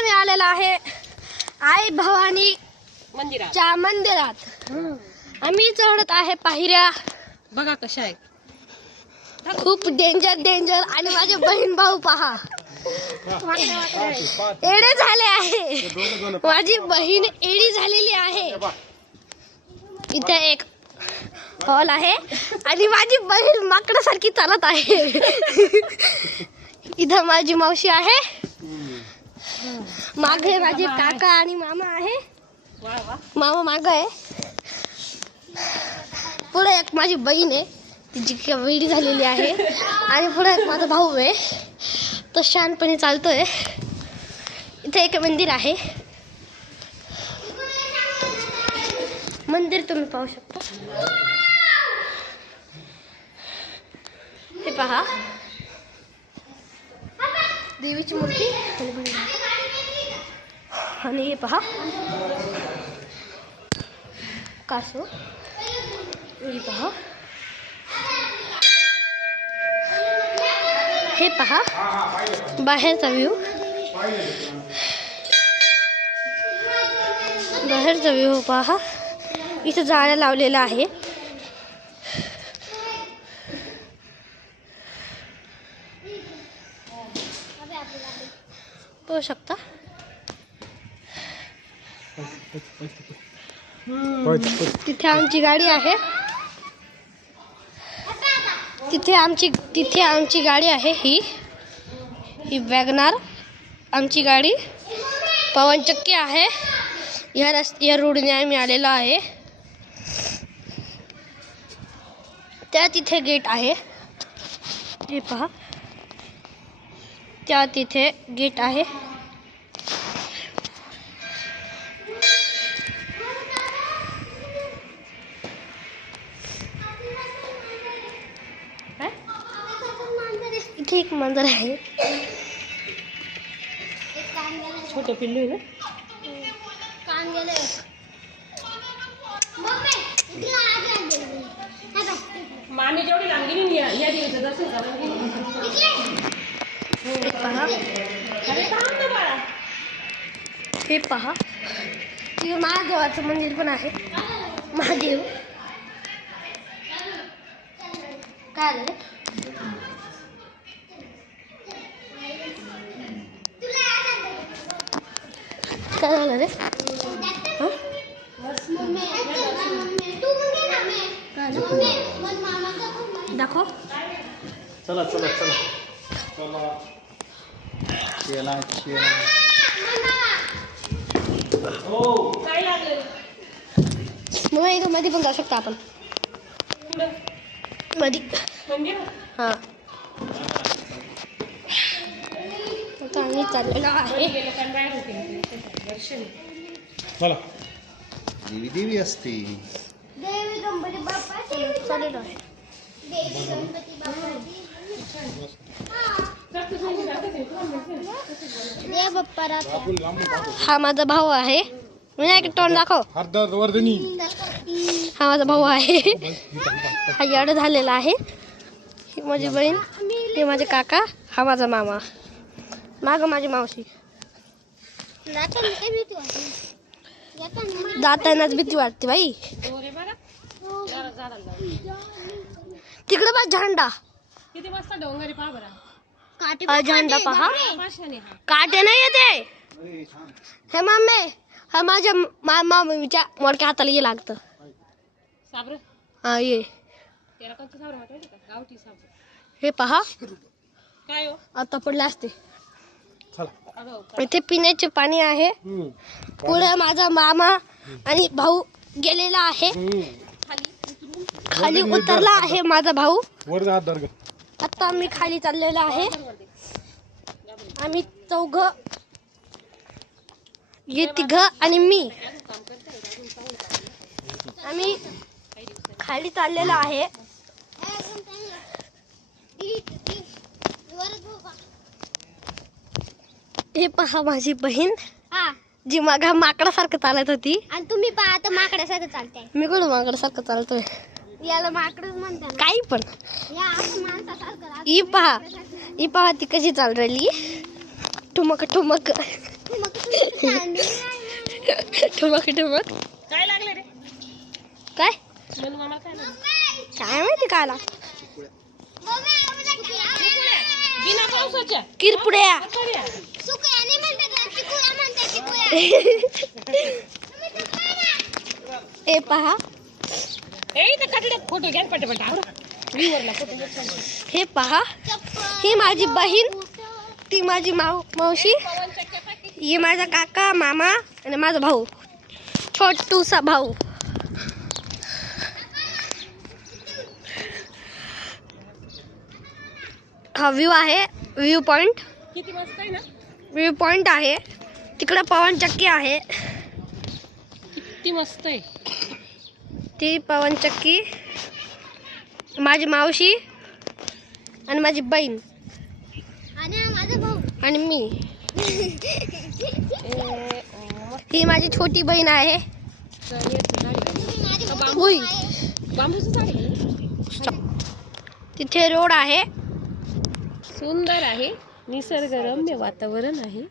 आम्ही आलेलो आहे आई भवानी च्या मंदिरात। आम्ही चढत आहे पायऱ्या, बघा कशा आहे, खूप डेंजर। आणि माझे बहीण भाऊ पहा एडे झाले आहे, माझी बहीण एडी झालेली आहे। इथे एक हॉल आहे आणि माझी बहीण माकडासारखी चालत आहे। इथं माझी मावशी आहे, मागे माझे काका आणि मामा आहे, मामा माग आहे। पुढे एक माझी बहीण आहे, तिची वेडी झालेली आहे। आणि पुढे एक माझा भाऊ आहे, तो शांतपणे चालतोय। इथे एक मंदिर आहे, मंदिर तुम्ही पाहू शकता। हे पहा देवीची मूर्ती, आणि हे पहा कासव, हे पहा, हे पहा बाहेरचा व्ह्यू, बाहेरचा व्ह्यू पहा। इथं जाळ्या लावलेला आहे, पाहू शकता। तिथे आमची गाडी आहे, तिथे आमची गाडी आहे, ही वॅगनार आमची गाडी। पवनचक्की आहे, या रोडने आम्ही आलेलो आहे। त्या तिथे गेट आहे, हे पहा, त्या तिथे गेट आहे। इथे एक मंदिर आहे, छोटं पिल्लू आहे ना, माने जेवढी लागली या देवीचं दर्शन हे पहा, तिथे महादेवाचं मंदिर पण आहे। महादेव काय झालं, काय झालं रे, दाखव, चला चला चला चला हो काय लागलं मग इथं मध्ये पण जाऊ शकतो आपण, मध्ये, हां। आता आम्ही चाललेलो आहे, चला, देवी देवी असते, देवी गणपती बाप्पा चाललेलो आहे। हा माझा भाऊ आहे, विनायक तोंड दाखव, हा माझा भाऊ आहे। हा एवढं झालेला आहे, ही माझी बहीण, हे माझे काका, हा माझा मामा, माग माझी मावशी। जातानाच भीती वाटते बाई, तिकडे बस झेंडा, किती वाजता डोंगरी पहा बरं, झेंडा पहा, काटे नाही येते। हे मम्मी, हा माझ्या मामीच्या मोडक्या हाताला ये लागतं, साबर, हा ये, त्याला कोणतं साबर माहिती का, गावठी साबर। हे पहा काय हो, आता पडले असते। अगं इथे पिण्याचे पाणी आहे, पुढे माझा मामा आणि भाऊ गेलेला आहे, खाली उतरला आहे माझा भाऊ। आता आम्ही खाली चाललेलो आहे, आम्ही चौघ, हे तिघ आणि मी, आम्ही खाली चाललेलो आहे। हे पहा माझी बहीण, जी मागा माकडासारखं चालत होती, आणि तुम्ही पहा आता माकडासारखं चालताय। मी कुठं माकडासारखं चालतोय, याला माकडच म्हणतात, काही पण। या असं माणसासारखं ही पहा ती कशी चाल राहिली, ठुमक ठुमक। ठुमक ठुमक काय लागले रे काय म्हणून मामा काय लागलं? काय माहिती काला बिना पावसाच्या किरपुड्या खऱ्या. ए पहा ए इथं कटड्यात फोटो घ्या पटापट आवडा व्ह्यूवरला फोटो घ्या. हे पहा ही माझी बहीण ती माझी मावशी ही माझा काका मामा आणि माझा भाऊ छोटूसा भाऊ. हा व्ह्यू आहे व्ह्यू पॉइंट किती मस्त आहे ना व्ह्यू पॉइंट आहे तिकडं पवन चक्की आहे किती मस्त आहे. ती पवन चक्की माझी मावशी आणि माझी बहीण आणि माझा भाऊ आणि मी ही माझी छोटी बहीण आहे. उई. बांबूचं झाड आहे. तिथे रोड आहे सुंदर आहे निसर्गरम्य वातावरण आहे.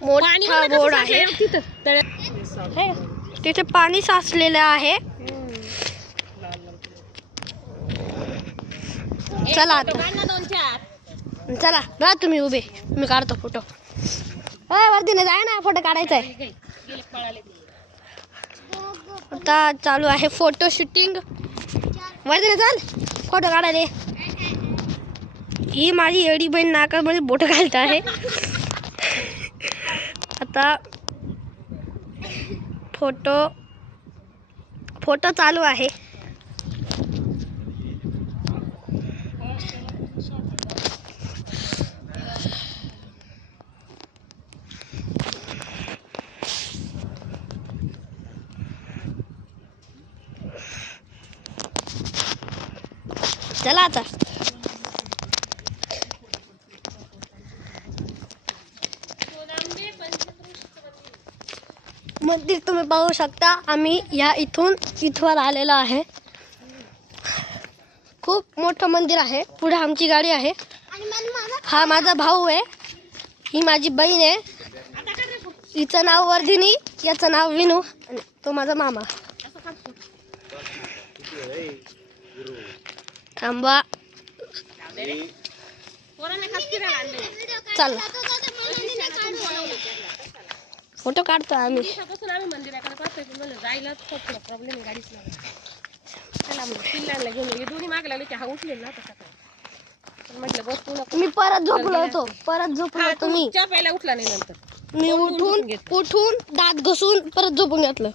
मोठा रोड आहे तिथं तळ्यात आहे का? तिथे पाणी साचलेलं आहे. चला आता काढ ना 2-4. चला जा तुम्ही उभे मी काढतो फोटो. वरतीने जाय ना फोटो काढायचा आहे. गेले पळाले ते. आता चालू आहे फोटो शूटिंग. वरतीने चाल फोटो काढायला. ही माझी एडी बहीण नाकामध्ये बोट घालत आहे. आता फोटो चालू आहे. चला आता मंदिर तुम्ही पाहू शकता. आम्ही या इथवर आलेलो आहे. खूप मोठं मंदिर आहे. पुढे आमची गाडी आहे. हा माझा भाऊ आहे. ही माझी बहीण आहे. हिचं नाव वर्धिनी याचं नाव विनू आणि तो माझा मामा. थांबा चल फोटो काढतो आम्ही. आम्ही मंदिराकडे पाहतोय पण मला जायला थोडा प्रॉब्लेम आहे गाडीच लागला. चला मग पिल्लांना घेऊन ये. दोन्ही मागे लागले की हा उठले ना आता सकाळी म्हटलं बस तू नको. मी परत झोपलो होतो. मी चहा प्यायला उठला नाही नंतर. मी उठून दात घसून परत झोपून घेतलं.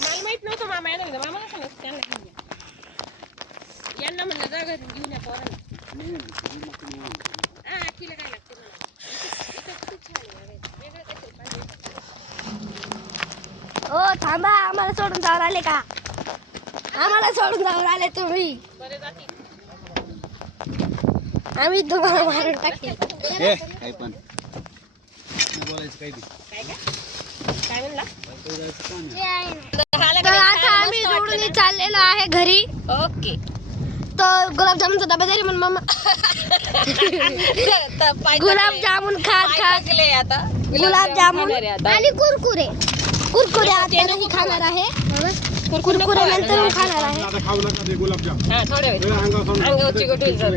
मला माहित नव्हतं मामा येणार होता. मामा सांगत त्यांना घेऊन या. यांना म्हणलं जा घरी घेऊन या पोरांना. तिला काय लागते मला. इथं खूप छान आहे. वेगळं काहीतरी पाहिजे. ओ थांबा आम्हाला सोडून जाऊन आले का. आम्हाला सोडून जाऊन आले तुम्ही. बरे जाती. आम्ही तुम्हाला मारून टाकेल. काय पण बोलायचं काही काय म्हणला तर आता आम्ही जोडून चाललेलो आहे घरी. ओके. तर गुलाबजामुनचा डबा दे रे म्हण मामा. गुलाबजामुन खात आता गुलाबजामुन आणि कुरकुरे आता मी खाणार आहे. कुरकुरे नंतर मी खाणार आहे. हा थोड्या वेळ अंगावरची गोटून जाऊ.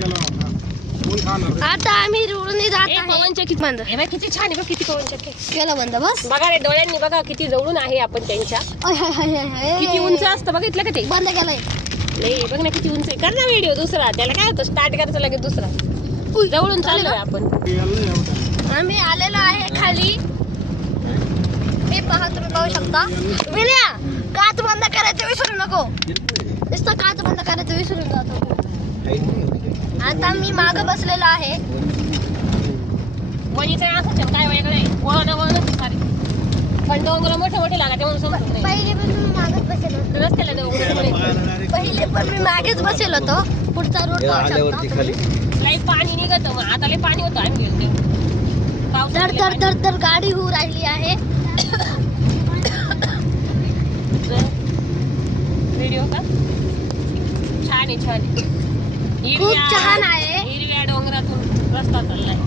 आता आम्ही रुळून जात आहे. पवन चक्की बंद हे बघ किती छान आहे बघ किती पवन चक्की केलं बंद बस. बघा रे डोळ्यांनी बघा किती जवळून आहे आपण त्यांच्या. किती उंच असतं बघितलं का ते. बंद केलंय. नाही बघ ना किती उंच आहे. कर ना व्हिडिओ दुसरा. त्याला काय होतं स्टार्ट करायचं लगेच दुसरा. जवळून चाललोय आपण. आम्ही आलेलो आहे खाली. हे पहा तुम्ही पाहू शकता. विनया काच बंद करायचं विसरू नको. नुसतं काच बंद करायचं विसरून जातो. आता मी माग बसलेलो आहे. वणीचं असं काय वेगळं आहे. वळण सारी पण डोंगर मोठे मोठे लागते म्हणून समजत नाही. पहिले पण मी मागत बसेल होते. रस्त्याला डोंगर पहिले पण मी मागेच बसेल होतो. पुढचा रोड पाहू शकता. लई पाणी निघत मग आता लई पाणी होतं आम्ही गेलो पाऊस. तर तर तर तर गाडी होऊ राहिली आहे. व्हिडिओ का छान आहे छान आहे. खूप छान आहे. हिरव्या डोंगरातून रस्ता चाललाय.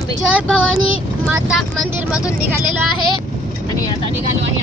आंबे. जय भवानी माता मंदिर मधून निघालेलो आहे. आणि आता निघालो आहे